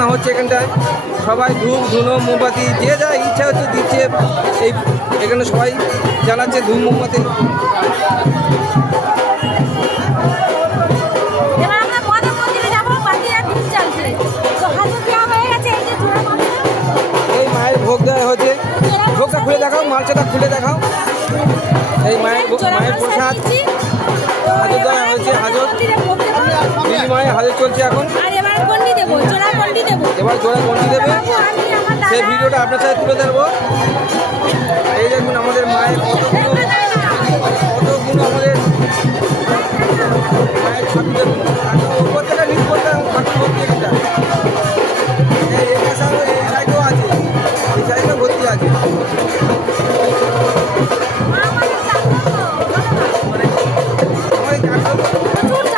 আরাধনা হচ্ছে এখানটায়। সবাই ধূপ ধুনো মোমবাতি যে যা ইচ্ছা হচ্ছে দিচ্ছে। এই এখানে সবাই জ্বালাচ্ছে ধূপ মোমবাতি। এই মায়ের ভোগ দেওয়া হচ্ছে। ভোগটা খুলে দেখাও, মালসাটা খুলে দেখাও। এই মায়ের প্রসাদ হাজর দেওয়া হয়েছে। হাজর মায়ের হাজর চলছে এখন। এবার জোড়া গন্ডি দেবে, সেই ভিডিওটা আপনার সাথে তুলে ধরবো। এই দেখুন আমাদের মায়ের কতগুলো আমাদের মায়ের ঠাকুর দেখুন। উপর থেকে নিচ পর্যন্ত ঠাকুর ভর্তি একটা। এই সাইডেও আছে, এই সাইডেও ভর্তি আছে। আমাদের